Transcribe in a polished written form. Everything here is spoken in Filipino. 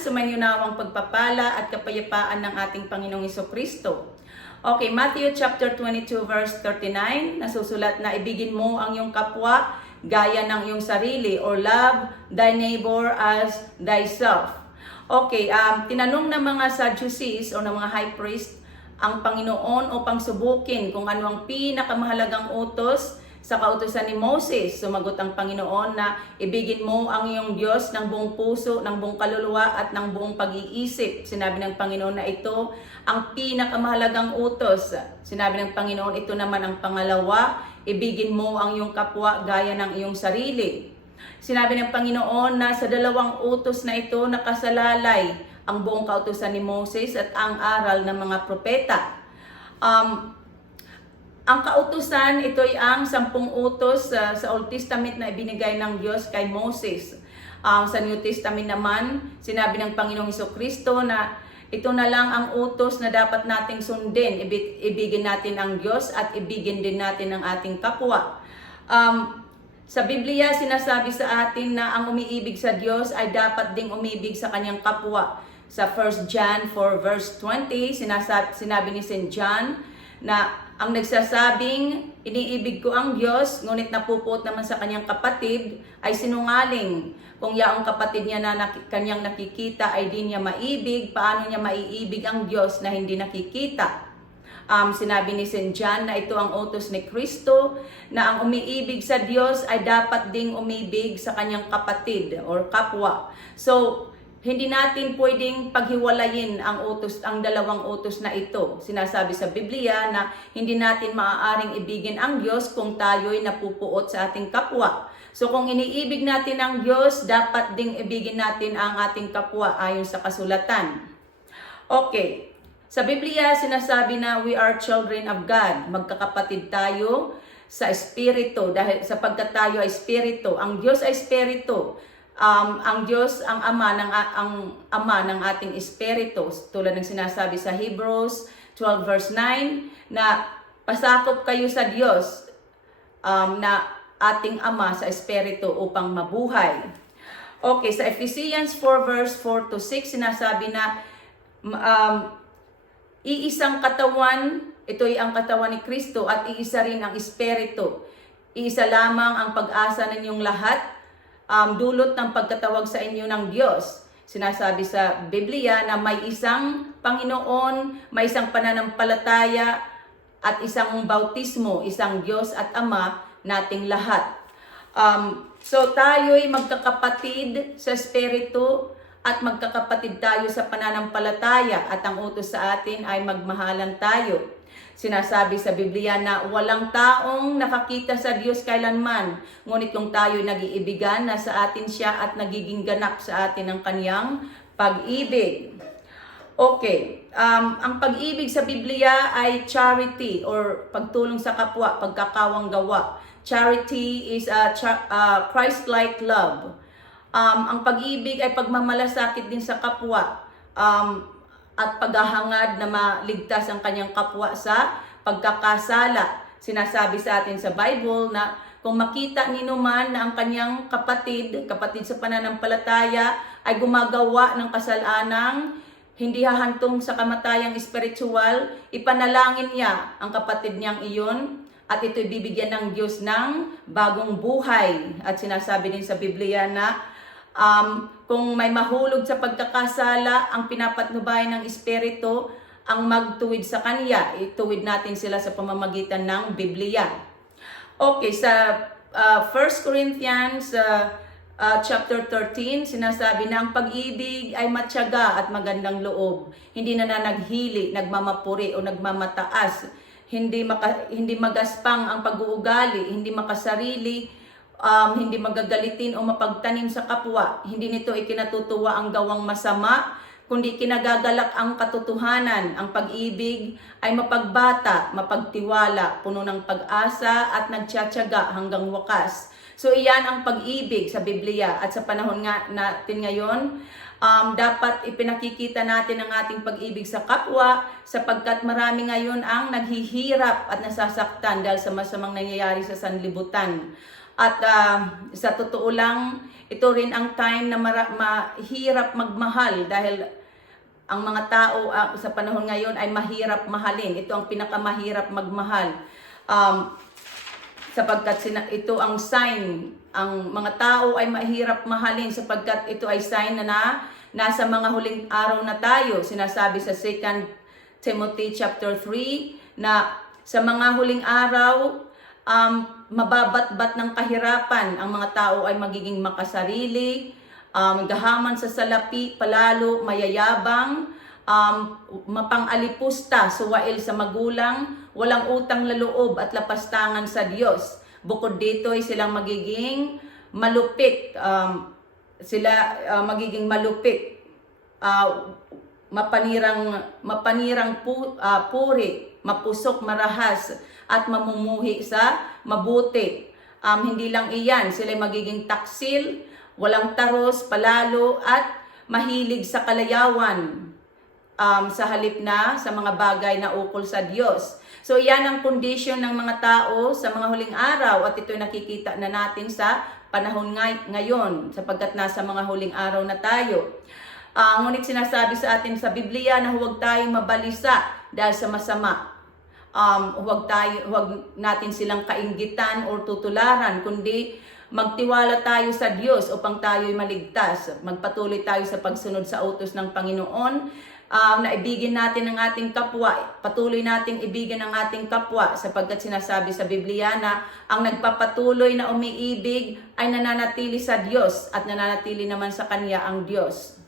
sumainyo nawang pagpapala at kapayapaan ng ating Panginoong Hesukristo. Okay, Matthew chapter 22 verse 39, nasusulat na ibigin mo ang iyong kapwa gaya ng iyong sarili, or love thy neighbor as thyself. Okay, tinanong ng mga Sadducees o ng mga high priest ang Panginoon upang subukin kung ano ang pinakamahalagang utos sa kautusan ni Moses. Sumagot ang Panginoon na ibigin mo ang iyong Diyos ng buong puso, ng buong kaluluwa at ng buong pag-iisip. Sinabi ng Panginoon na ito ang pinakamahalagang utos. Sinabi ng Panginoon, ito naman ang pangalawa, ibigin mo ang iyong kapwa gaya ng iyong sarili. Sinabi ng Panginoon na sa dalawang utos na ito nakasalalay ang buong kautusan ni Moses at ang aral ng mga propeta. Ang kautusan, ito ay ang 10 utos sa Old Testament na ibinigay ng Diyos kay Moses. Sa New Testament naman, sinabi ng Panginoong Hesukristo na ito na lang ang utos na dapat nating sundin. Ibigin natin ang Diyos at ibigin din natin ang ating kapwa. Sa Biblia, sinasabi sa atin na ang umiibig sa Diyos ay dapat ding umibig sa kanyang kapwa. Sa 1 John 4 verse 20, sinabi ni St. John na ang nagsasabing iniibig ko ang Diyos, ngunit napupuot naman sa kanyang kapatid, ay sinungaling. Kung yaong kapatid niya na kanyang nakikita ay di niya maibig, paano niya maiibig ang Diyos na hindi nakikita? Sinabi ni St. John na ito ang utos ni Kristo, na ang umiibig sa Diyos ay dapat ding umibig sa kanyang kapatid or kapwa. So, hindi natin pwedeng paghiwalayin ang dalawang utos na ito. Sinasabi sa Biblia na hindi natin maaaring ibigin ang Diyos kung tayo'y napupuot sa ating kapwa. So kung iniibig natin ang Diyos, dapat ding ibigin natin ang ating kapwa ayon sa kasulatan. Okay, sa Biblia sinasabi na we are children of God. Magkakapatid tayo sa Espiritu dahil sapagkat tayo ay Espiritu. Ang Diyos ay Espiritu. Ang Diyos ang ama ng ating espiritu, tulad ng sinasabi sa Hebrews 12 verse 9 na pasakop kayo sa Diyos na ating ama sa espiritu upang mabuhay. Okay, sa Ephesians 4 verse 4 to 6 sinasabi na iisang katawan, ito ay ang katawan ni Kristo at iisa rin ang espiritu. Iisa lamang ang pag-asa ninyong lahat, dulot ng pagkatawag sa inyo ng Diyos. Sinasabi sa Biblia na may isang Panginoon, may isang pananampalataya at isang bautismo, isang Diyos at Ama nating lahat. So tayo'y magkakapatid sa Espiritu at magkakapatid tayo sa pananampalataya at ang utos sa atin ay magmahalan tayo. Sinasabi sa Biblia na walang taong nakakita sa Diyos kailanman, ngunit kung tayo'y nag-iibigan, nasa atin siya at nagiging ganap sa atin ang kaniyang pag-ibig. Okay, ang pag-ibig sa Biblia ay charity or pagtulong sa kapwa, pagkakawang gawa. Charity is a Christ-like love. Ang pag-ibig ay pagmamalasakit din sa kapwa. At paghahangad na maligtas ang kanyang kapwa sa pagkakasala. Sinasabi sa atin sa Bible na kung makita ninuman na ang kanyang kapatid sa pananampalataya ay gumagawa ng kasalanang hindi hahantong sa kamatayang espiritual, ipanalangin niya ang kapatid niyang iyon at ito'y bibigyan ng Diyos ng bagong buhay. At sinasabi din sa Biblia na kung may mahulog sa pagkakasala, ang pinapatnubay ng Espiritu ang magtuwid sa Kanya. Ituwid natin sila sa pamamagitan ng Biblia. Okay, sa 1 Corinthians chapter 13, sinasabi na ang pag-ibig ay matyaga at magandang loob. Hindi nananaghili, nagmamapuri o nagmamataas. Hindi magaspang ang pag-uugali, hindi makasarili, hindi magagalitin o mapagtanim sa kapwa. Hindi nito ikinatutuwa ang gawang masama, kundi kinagagalak ang katotohanan. Ang pag-ibig ay mapagbata, mapagtiwala, puno ng pag-asa at nagtsatsaga hanggang wakas. So iyan ang pag-ibig sa Biblia at sa panahon nga natin ngayon, dapat ipinakikita natin ang ating pag-ibig sa kapwa sapagkat marami ngayon ang naghihirap at nasasaktan dahil sa masamang nangyayari sa sanlibutan. At sa totoo lang, ito rin ang time na mahirap magmahal dahil ang mga tao sa panahon ngayon ay mahirap mahalin. Ito ang pinakamahirap magmahal. Sapagkat ito ang sign, ang mga tao ay mahirap mahalin sapagkat ito ay sign na nasa mga huling araw na tayo. Sinasabi sa 2 Timothy chapter 3 na sa mga huling araw, mababatbat ng kahirapan. Ang mga tao ay magiging makasarili, gahaman sa salapi, palalo, mayayabang, mapang-alipusta, suwail sa magulang, walang utang na loob at lapastangan sa Diyos. Bukod dito ay silang magiging malupit, magiging malupit, mapanirang puri, mapusok, marahas, at mamumuhi sa mabuti. Hindi lang iyan, sila magiging taksil, walang taros, palalo, at mahilig sa kalayawan. Sa halip na sa mga bagay na ukol sa Diyos. So yan ang condition ng mga tao sa mga huling araw at ito nakikita na natin sa panahon ngayon sapagkat nasa mga huling araw na tayo. Ngunit sinasabi sa atin sa Biblia na huwag tayong mabalisa dahil sa masama. Huwag natin silang kainggitan o tutularan, kundi magtiwala tayo sa Diyos upang tayo'y maligtas. Magpatuloy tayo sa pagsunod sa utos ng Panginoon. Naibigin natin ang ating kapwa, patuloy nating ibigin ang ating kapwa sapagkat sinasabi sa Biblia na ang nagpapatuloy na umiibig ay nananatili sa Diyos at nananatili naman sa Kanya ang Diyos.